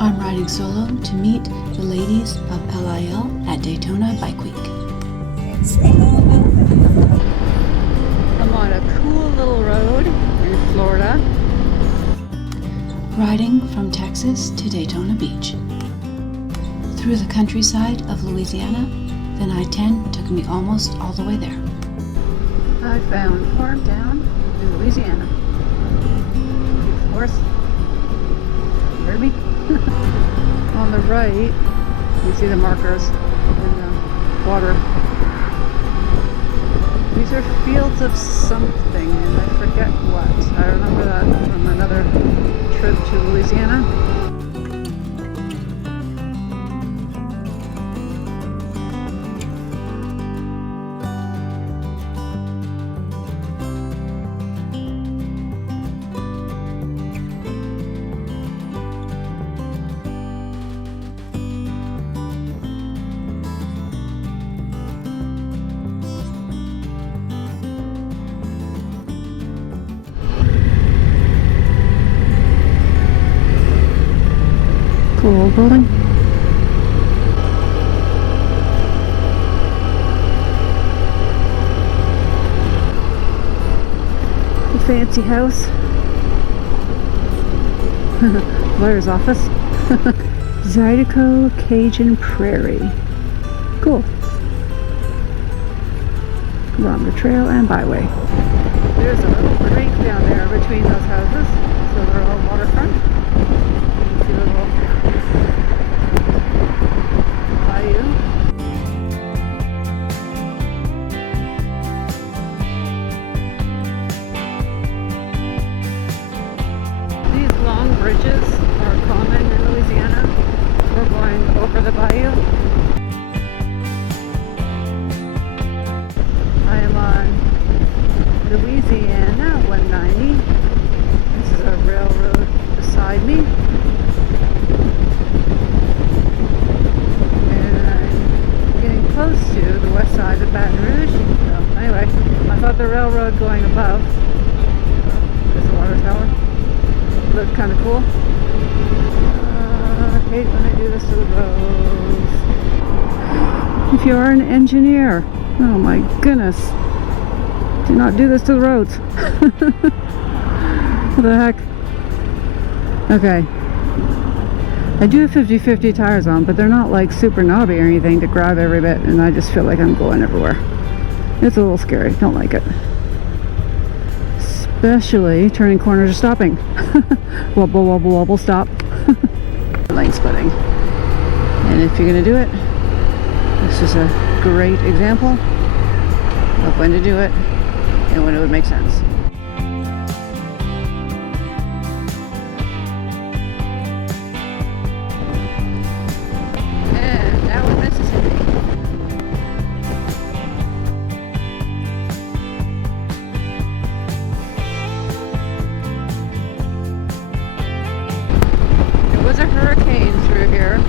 I'm riding solo to meet the ladies of LIL at Daytona Bike Week. I'm on a cool little road in Florida. Riding from Texas to Daytona Beach. Through the countryside of Louisiana, then I-10 took me almost all the way there. I found Farm Town in Louisiana. Of course. You heard me? On the right, you see the markers in the water. These are fields of something, and I forget what. I remember that from another trip to Louisiana. Cool old building. A fancy house. Lawyer's office. Zydeco Cajun Prairie. Cool. Kilometer trail and byway. There's a little creek down there between those houses, so they're all waterfront. You can see the little bayou. These long bridges are common in Louisiana. We're going over the bayou. I am on Louisiana 190. This is a railroad beside me. Close to the west side of Baton Rouge. So anyway, I thought the railroad going above, there's a water tower, looked kind of cool. I hate when I do this to the roads. If you are an engineer, oh my goodness, do not do this to the roads. What the heck? Okay. I do have 50/50 tires on, but they're not like super knobby or anything to grab every bit, and I just feel like I'm going everywhere. It's a little scary. Don't like it. Especially turning corners or stopping. Wobble, wobble, wobble, stop. Lane splitting. And if you're going to do it, this is a great example of when to do it and when it would make sense. There was a hurricane through here.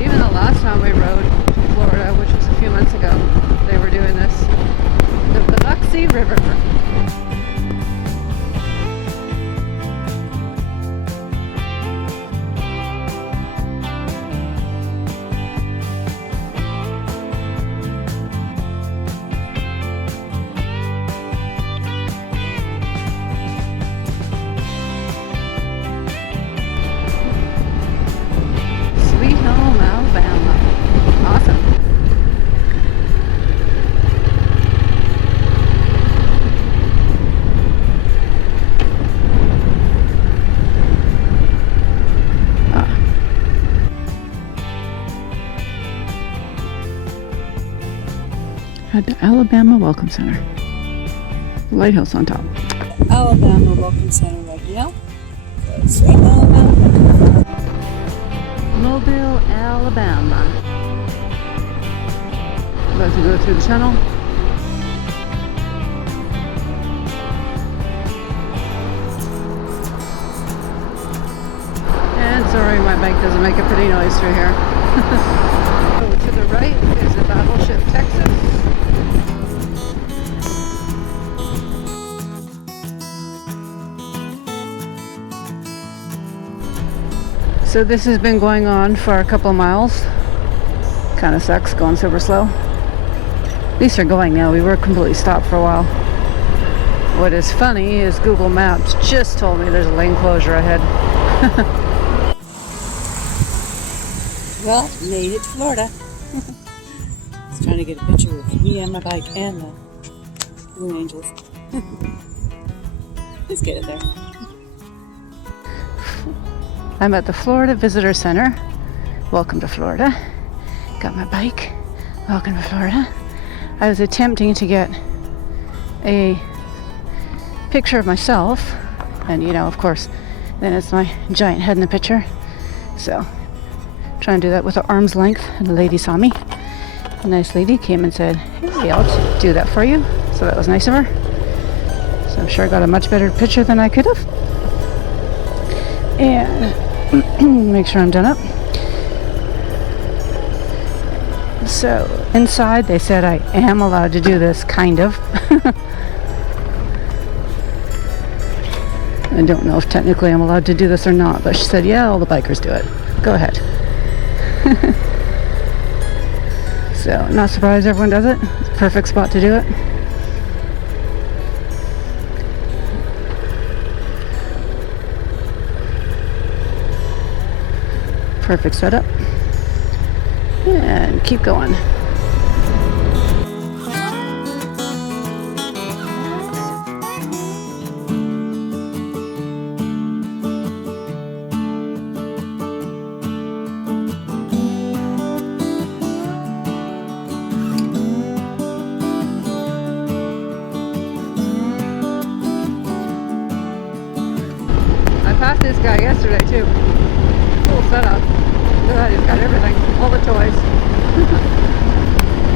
Even the last time we rode to Florida, which was a few months ago, they were doing this. The Biloxi River. At the Alabama Welcome Center. Lighthouse on top. Alabama Welcome Center right now. Sweet Alabama. Mobile, Alabama. About to go through the tunnel. And sorry, my bike doesn't make a pretty noise through here. Over to the right is the Battleship Texas. So this has been going on for a couple of miles. Kind of sucks going super slow. At least they're going now. We were completely stopped for a while. What is funny is Google Maps just told me there's a lane closure ahead. Well, made it to Florida. I was trying to get a picture of me and my bike and the Blue Angels. Let's get it there. I'm at the Florida Visitor Center. Welcome to Florida. Got my bike. Welcome to Florida. I was attempting to get a picture of myself, and you know, of course, then it's my giant head in the picture. So, trying to do that with an arm's length, and the lady saw me. A nice lady came and said, "Hey, I'll do that for you." So that was nice of her. So I'm sure I got a much better picture than I could have. And make sure I'm done up. So inside they said I am allowed to do this, kind of. I don't know if technically I'm allowed to do this or not, but she said, yeah, all the bikers do it. Go ahead. So, not surprised everyone does it. It's a perfect spot to do it. Perfect setup. And keep going. Passed this guy yesterday too. Cool setup. Look at that, he's got everything, all the toys.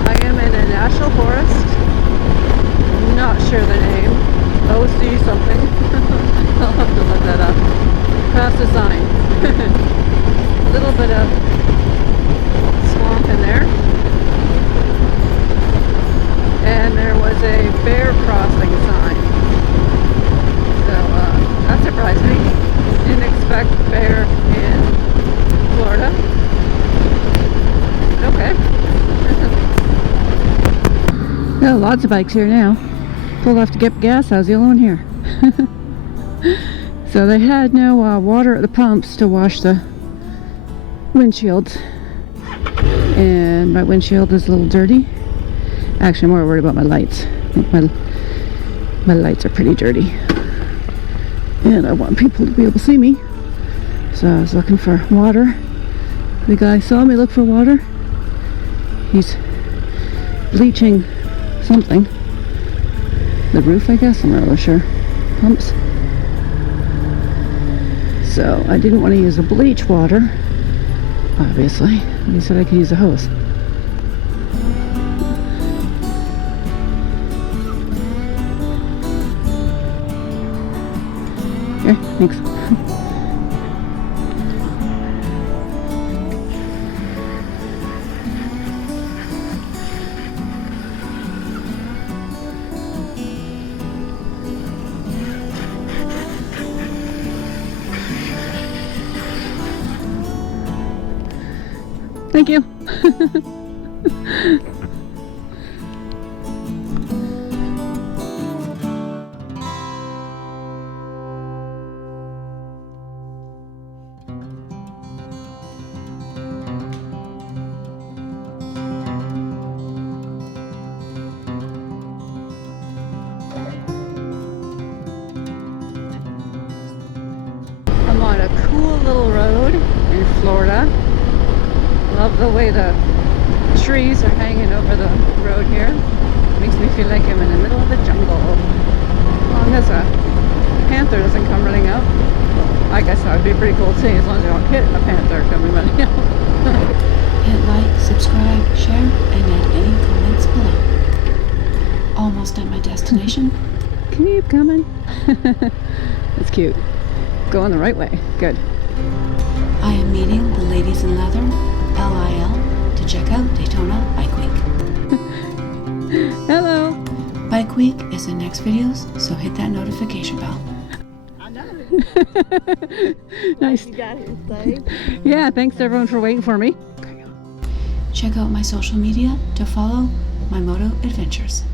I am in a national forest. Not sure the name. OC something. I'll have to look that up. Past the sign. A little bit of swamp in there. And there was a bear crossing sign. So that surprised me. Didn't expect bear in Florida. Okay. Got lots of bikes here now. Pulled off to get gas. I was the only one here. So they had no water at the pumps to wash the windshields. And my windshield is a little dirty. Actually, I'm more worried about my lights. My lights are pretty dirty. And I want people to be able to see me. So I was looking for water. The guy saw me look for water. He's bleaching something. The roof, I guess, I'm not really sure. Pumps. So I didn't want to use the bleach water, obviously. He said I could use a hose. Here, thanks. Thank you. I'm on a cool little road in Florida. Love the way the trees are hanging over the road here. Makes me feel like I'm in the middle of the jungle. As long as a panther doesn't come running out. I guess that would be pretty cool to see, as long as I don't hit a panther coming running out. Hit like, subscribe, share, and add any comments below. Almost at my destination. Keep coming. That's cute. Going the right way. Good. I am meeting the ladies in leather, LIL, to check out Daytona Bike Week. Hello. Bike Week is in next videos, so hit that notification bell. Nice. You got here safe. Yeah, thanks everyone for waiting for me. Check out my social media to follow my moto adventures.